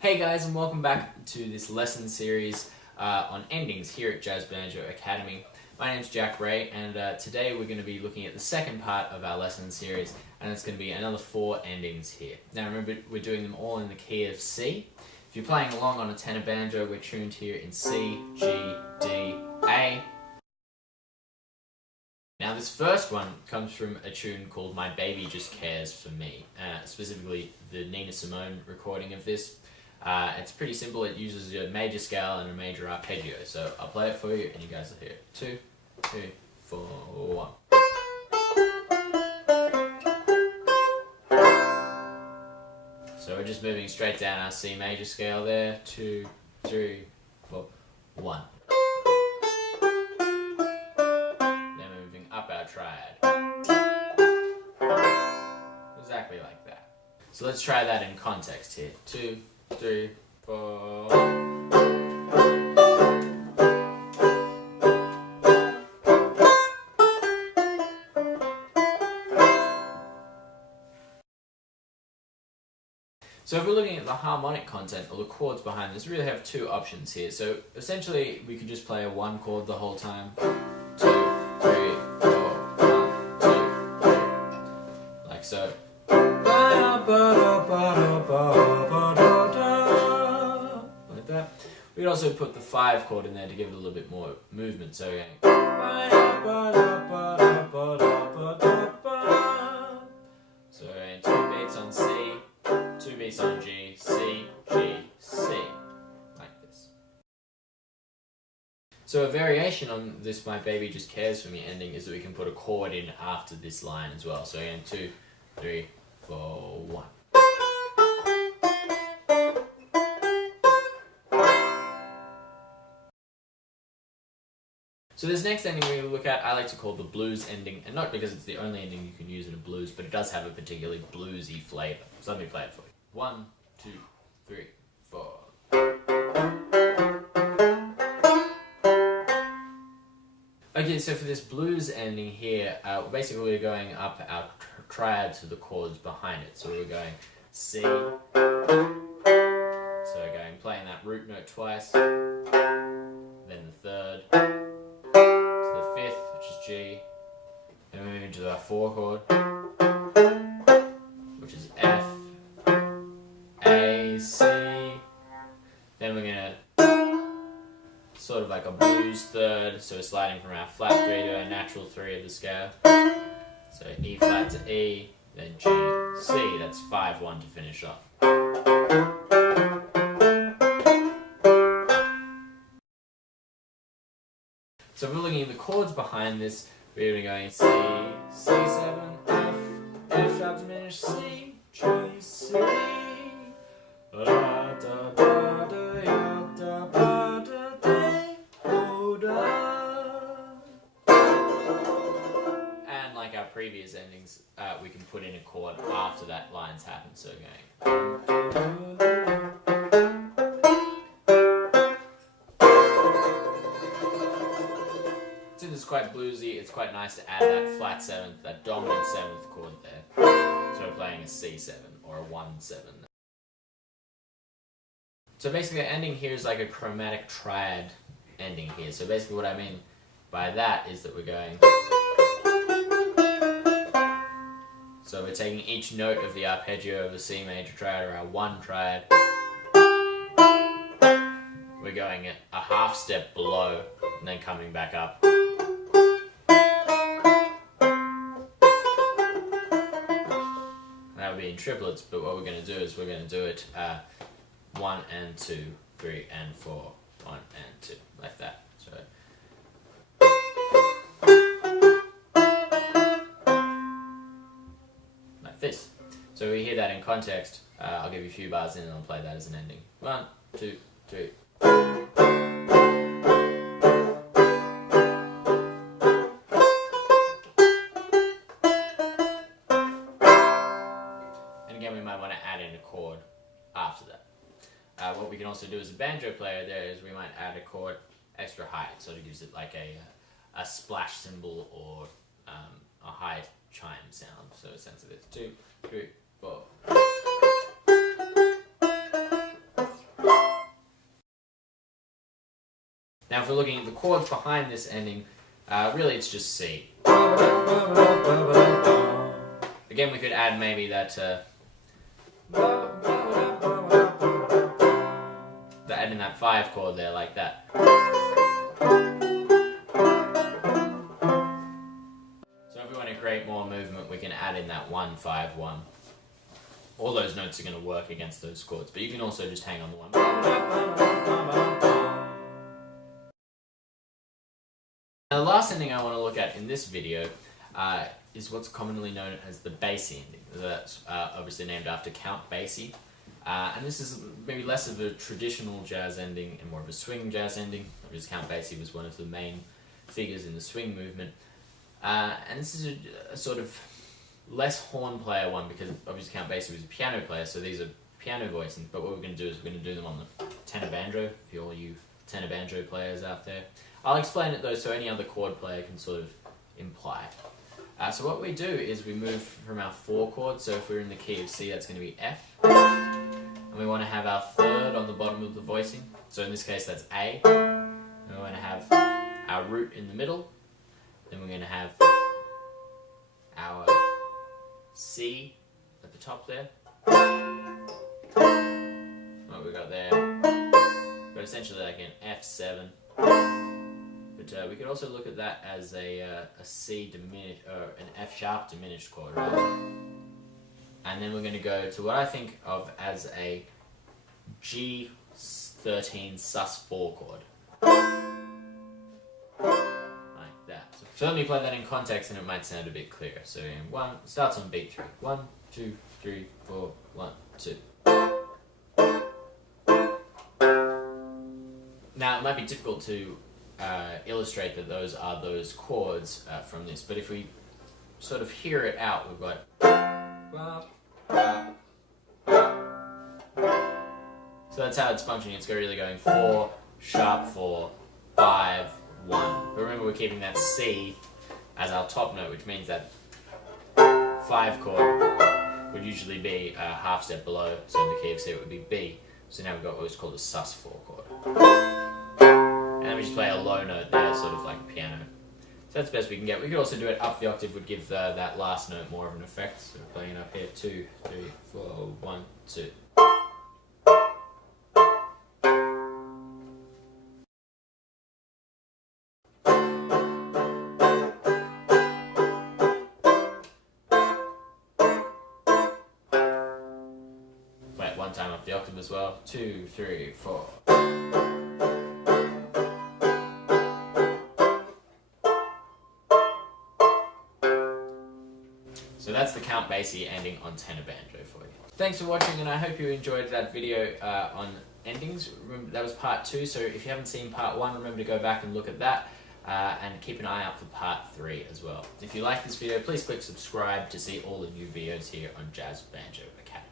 Hey guys, and welcome back to this lesson series on endings here at Jazz Banjo Academy. My name's Jack Ray, and today we're going to be looking at the second part of our lesson series, and it's going to be another 4 endings here. Now remember, we're doing them all in the key of C. If you're playing along on a tenor banjo, we're tuned here in C, G, D, A. Now this first one comes from a tune called My Baby Just Cares For Me, specifically the Nina Simone recording of this. It's pretty simple. It uses a major scale and a major arpeggio. So I'll play it for you and you guys will hear it. 2, 3, 4, 1. So we're just moving straight down our C major scale there. 2, 3, 4, 1. Then we're moving up our triad. Exactly like that. So let's try that in context here. 2, 3, 4. So if we're looking at the harmonic content or the chords behind this, we really have 2 options here. So essentially we could just play a 1 chord the whole time. 2, 3, 4, 1, 2, 3. Like so. Like that. We could also put the 5 chord in there to give it a little bit more movement. So we're going 2 beats on C, 2 beats on G, C, G, C. Like this. So a variation on this My Baby Just Cares For Me ending is that we can put a chord in after this line as well. So again, 2, 3, 4, 1. So this next ending we're going to look at, I like to call the blues ending, and not because it's the only ending you can use in a blues, but it does have a particularly bluesy flavour. So let me play it for you. 1, 2, 3, 4. Okay, so for this blues ending here, basically we're going up our triad to the chords behind it. So we're going C, so we're going playing that root note twice, then the 3rd, to the 5th, which is G, then we move into our 4 chord, which is F, A, C, then we're going to sort of like a blues 3rd, so we're sliding from our flat 3 to our natural 3 of the scale. So E flat to E, then G, C, that's 5-1 to finish off. So if we're looking at the chords behind this, we're going C, C7, F, F sharp diminished, C, G, C, da da da da ya da ba da da o da. And like our previous endings, we can put in a chord after that line's happened. So going. Since it's quite bluesy, it's quite nice to add that flat 7th, that dominant 7th chord there. So we're playing a C7 or a 1-7. So basically the ending here is like a chromatic triad ending here. So basically what I mean by that is that we're going. So we're taking each note of the arpeggio of the C major triad or our 1 triad. We're going a half step below and then coming back up. That would be in triplets, but what we're going to do is we're going to do it 1 and 2, 3 and 4, 1 and 2, like that. So like this. So we hear that in context. I'll give you a few bars in and I'll play that as an ending. 1, 2, 3. We might want to add in a chord after that. What we can also do as a banjo player there is we might add a chord extra high, so it gives it like a splash cymbal or a high chime sound. So a sense of it. 2, 3, 4. Now if we're looking at the chords behind this ending, really it's just C. Again, we could add maybe that adding that 5 chord there like that. So if we want to create more movement, we can add in that 1, 5, 1. All those notes are going to work against those chords, but you can also just hang on the 1. Now the last ending I want to look at in this video is what's commonly known as the Basin ending. That's obviously named after Count Basie. And this is maybe less of a traditional jazz ending and more of a swing jazz ending, because Count Basie was one of the main figures in the swing movement. And this is a sort of less horn player one, because obviously Count Basie was a piano player, so these are piano voicings. But what we're going to do is we're going to do them on the tenor banjo, for all you tenor banjo players out there. I'll explain it though, so any other chord player can sort of imply. So what we do is we move from our 4 chords, so if we're in the key of C, that's going to be F. And we want to have our 3rd on the bottom of the voicing, so in this case that's A. And we want to have our root in the middle. Then we're going to have our C at the top there. What we got there? But essentially like an F7. But we could also look at that as a C diminished, or an F sharp diminished chord, right? And then we're going to go to what I think of as a G13 sus4 chord. Like that. So let me play that in context and it might sound a bit clearer. So in 1, starts on beat 3. 1, 2, 3, 4, 1, 2. Now it might be difficult to illustrate that those are those chords from this, but if we sort of hear it out, we've got. So that's how it's functioning. It's really going 4, sharp 4, 5, 1. But remember, we're keeping that C as our top note, which means that 5 chord would usually be a half step below, so in the key of C it would be B. So now we've got what's called a sus4 chord. And then we just play a low note there, sort of like a piano. So that's the best we can get. We could also do it up the octave, would give that last note more of an effect. So we're playing up here, 2, 3, 4, 1, 2. Play it one time up the octave as well. 2, 3, 4. So that's the Count Basie ending on tenor banjo for you. Thanks for watching, and I hope you enjoyed that video on endings. Remember, that was part 2, so if you haven't seen part 1, remember to go back and look at that, and keep an eye out for part 3 as well. If you like this video, please click subscribe to see all the new videos here on Jazz Banjo Academy.